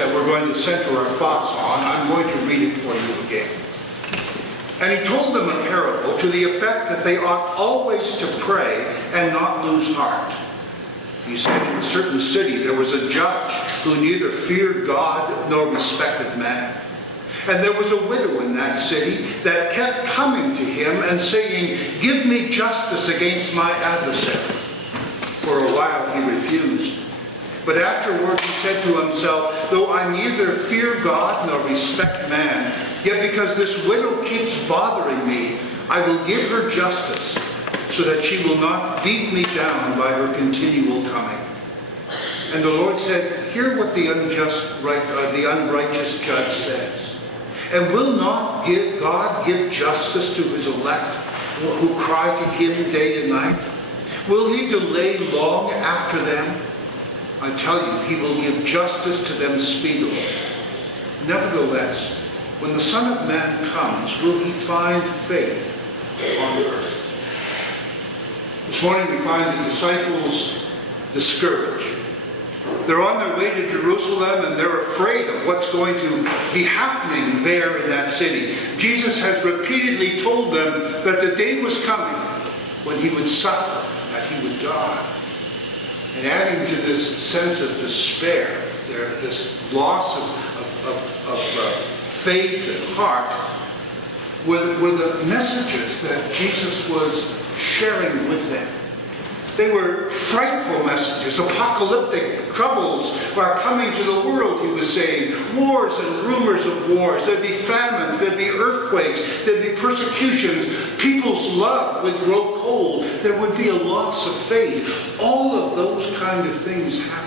that we're going to center our thoughts on, I'm going to read it for you again. And he told them a parable to the effect that they ought always to pray and not lose heart. He said, in a certain city there was a judge who neither feared God nor respected man. And there was a widow in that city that kept coming to him and saying, "Give me justice against my adversary." For a while he refused. But afterward he said to himself, "Though I neither fear God nor respect man, yet because this widow keeps bothering me, I will give her justice, so that she will not beat me down by her continual coming." And the Lord said, "Hear what the unrighteous judge says. And will not God give justice to his elect, who cry to him day and night? Will he delay long after them? I tell you, he will give justice to them speedily. Nevertheless, when the Son of Man comes, will he find faith on earth?" This morning we find the disciples discouraged. They're on their way to Jerusalem and they're afraid of what's going to be happening there in that city. Jesus has repeatedly told them that the day was coming when he would suffer, that he would die. And adding to this sense of despair, this loss of faith and heart, were the messages that Jesus was sharing with them. They were frightful messages. Apocalyptic troubles are coming to the world, he was saying. Wars and rumors of wars. There'd be famines. There'd be earthquakes. There'd be persecutions. People's love would grow cold. There would be a loss of faith. All of those kind of things happening.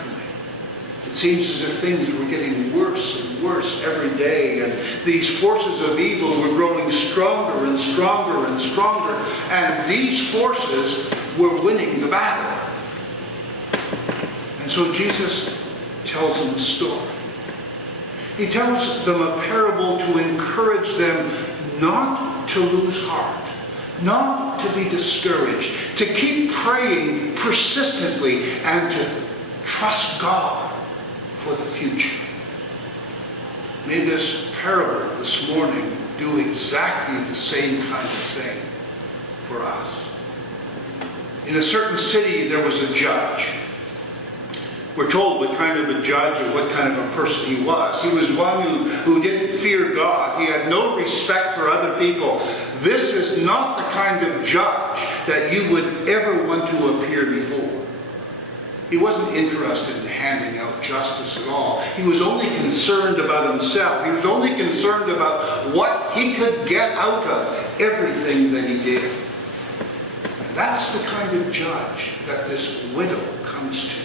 It seems as if things were getting worse and worse every day, and these forces of evil were growing stronger and stronger and stronger, and these forces were winning the battle. And so Jesus tells them a story. He tells them a parable to encourage them not to lose heart, not to be discouraged, to keep praying persistently, and to trust God for the future. May this parable this morning do exactly the same kind of thing for us. In a certain city there was a judge. We're told what kind of a judge or what kind of a person he was. He was one who didn't fear God. He had no respect for other people. This is not the kind of judge that you would ever want to appear before. He wasn't interested in handing out justice at all. He was only concerned about himself. He was only concerned about what he could get out of everything that he did. And that's the kind of judge that this widow comes to.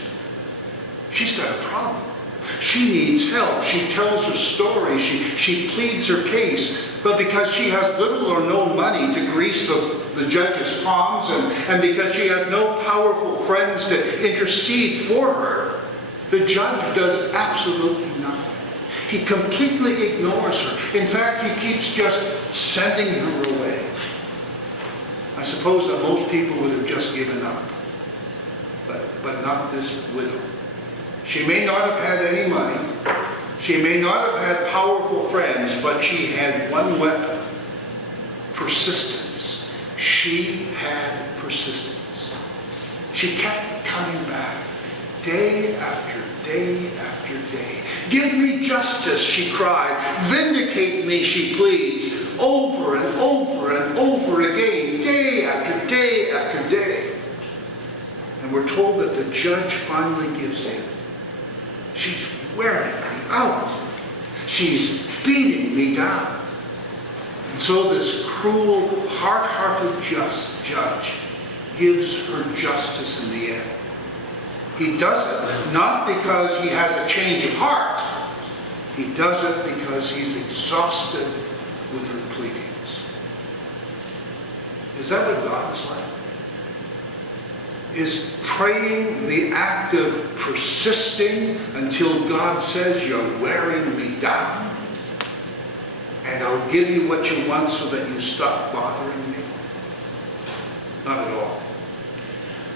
She's got a problem. She needs help. She tells her story. She pleads her case. But because she has little or no money to grease the judge's palms, and because she has no powerful friends to intercede for her, the judge does absolutely nothing. He completely ignores her. In fact, he keeps just sending her away. I suppose that most people would have just given up. But not this widow. She may not have had any money. She may not have had powerful friends, but she had one weapon: persistence. She had persistence. She kept coming back day after day after day. "Give me justice," she cried. "Vindicate me," she pleads, over and over and over again, day after day after day. And we're told that the judge finally gives in. "She's wearing me out. She's beating me down." And so this cruel, hard-hearted judge gives her justice in the end. He does it not because he has a change of heart. He does it because he's exhausted with her pleadings. Is that what God is like? Is praying the act of persisting until God says, "You're wearing me down, and I'll give you what you want so that you stop bothering me"? Not at all.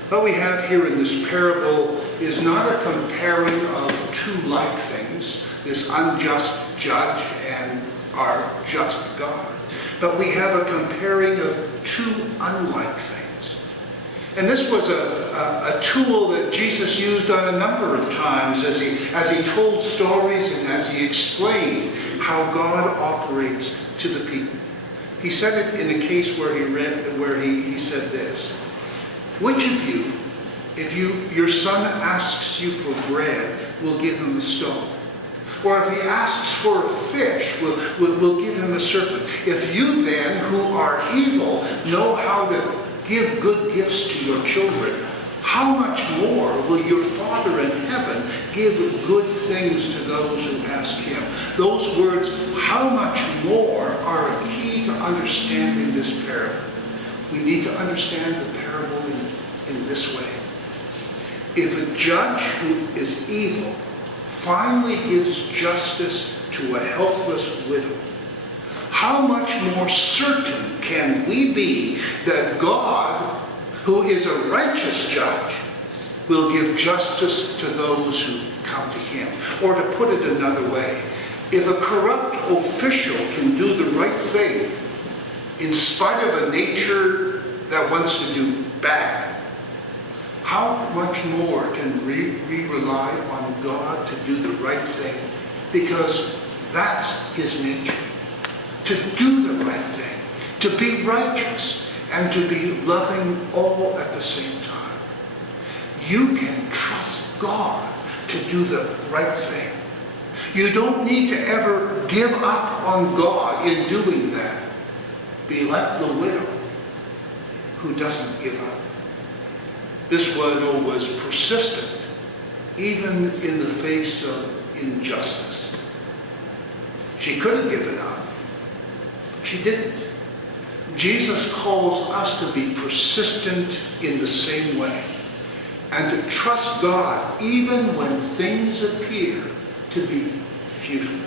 What we have here in this parable is not a comparing of two like things, this unjust judge and our just God. But we have a comparing of two unlike things. And this was a tool that Jesus used on a number of times as he told stories and as he explained how God operates to the people. He said it in a case where he said this: which of you, if your son asks you for bread, will give him a stone? Or if he asks for a fish, will give him a serpent? If you then, who are evil, know how to give good gifts to your children, how much more will your Father in heaven give good things to those who ask him? Those words, how much more, are a key to understanding this parable. We need to understand the parable in this way. If a judge who is evil finally gives justice to a helpless widow, how much more certain can we be that God, who is a righteous judge, will give justice to those who come to him? Or to put it another way, if a corrupt official can do the right thing in spite of a nature that wants to do bad, how much more can we rely on God to do the right thing? Because that's his nature. To do the right thing, to be righteous, and to be loving all at the same time. You can trust God to do the right thing. You don't need to ever give up on God in doing that. Be like the widow who doesn't give up. This widow was persistent, even in the face of injustice. She could have given up. She didn't. Jesus calls us to be persistent in the same way, and to trust God even when things appear to be futile.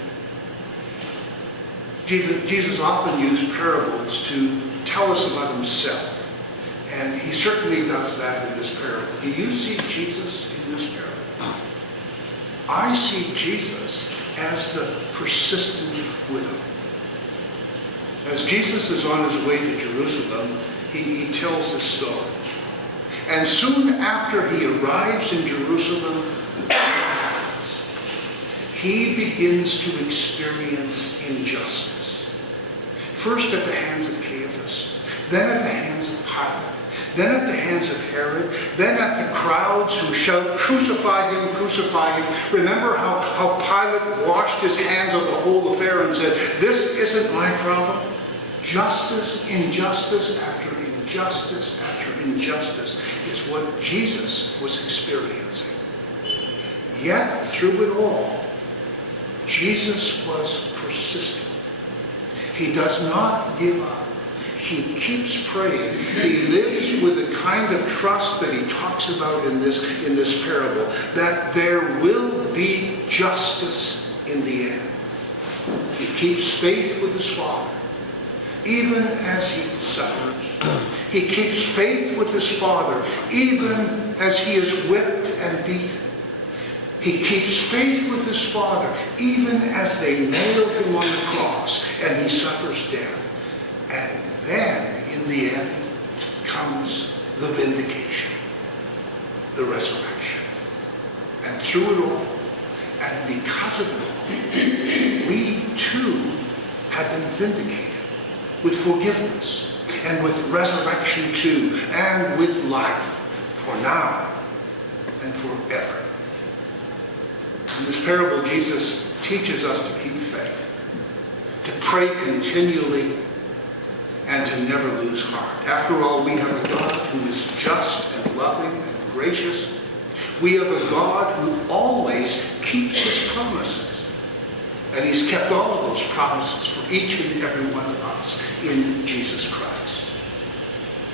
Jesus often used parables to tell us about himself, and he certainly does that in this parable. Do you see Jesus in this parable? I see Jesus as the persistent widow. As Jesus is on his way to Jerusalem, he tells this story. And soon after he arrives in Jerusalem, he begins to experience injustice. First at the hands of Caiaphas, then at the hands of Pilate, then at the hands of Herod, then at the crowds who shout, "Crucify him, crucify him." Remember how Pilate washed his hands of the whole affair and said, "This isn't my problem." Justice, injustice after injustice after injustice is what Jesus was experiencing. Yet, through it all, Jesus was persistent. He does not give up. He keeps praying. He lives with the kind of trust that he talks about in this parable, that there will be justice in the end. He keeps faith with his Father, even as he suffers. He keeps faith with his Father, even as he is whipped and beaten. He keeps faith with his Father, even as they nailed him on the cross and he suffers death. And then, in the end, comes the vindication, the resurrection. And through it all, and because of it all, we too have been vindicated with forgiveness, and with resurrection too, and with life, for now and forever. In this parable, Jesus teaches us to keep faith, to pray continually, and to never lose heart. After all, we have a God who is just and loving and gracious. We have a God who always keeps his promises. And he's kept all of those promises for each and every one of us in Jesus Christ.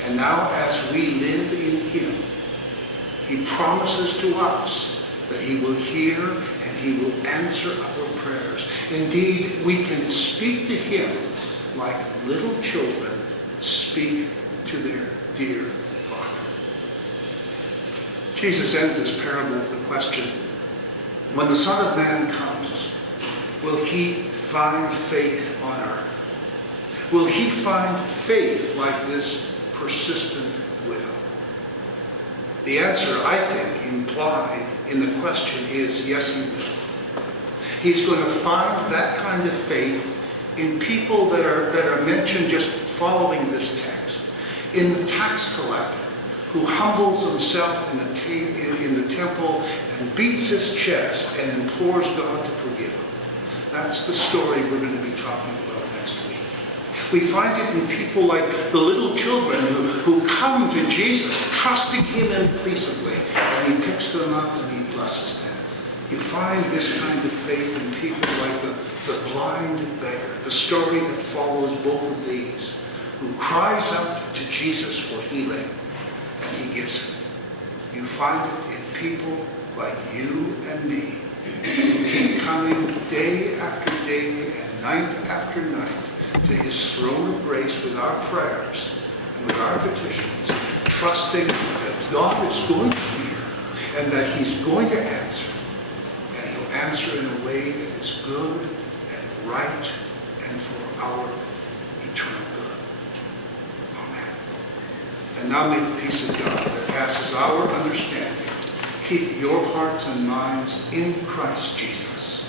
And now, as we live in him, he promises to us that he will hear and he will answer our prayers. Indeed, we can speak to him like little children speak to their dear Father. Jesus ends this parable with a question. When the Son of Man comes, will he find faith on earth? Will he find faith like this persistent widow? The answer, I think, implied in the question is yes, he will. He's going to find that kind of faith in people that are mentioned just following this text. In the tax collector, who humbles himself in the temple and beats his chest and implores God to forgive him. That's the story we're going to be talking about next week. We find it in people like the little children who come to Jesus, trusting him implicitly, and he picks them up and he blesses them. You find this kind of faith in people like the blind beggar, the story that follows both of these, who cries out to Jesus for healing, and he gives it. You find it in people like you and me, who keep coming day after day and night after night to his throne of grace with our prayers and with our petitions, trusting that God is going to hear and that he's going to answer. And he'll answer in a way that is good and right and for our eternal good. Amen. And now may the peace of God that passes our understanding keep your hearts and minds in Christ Jesus.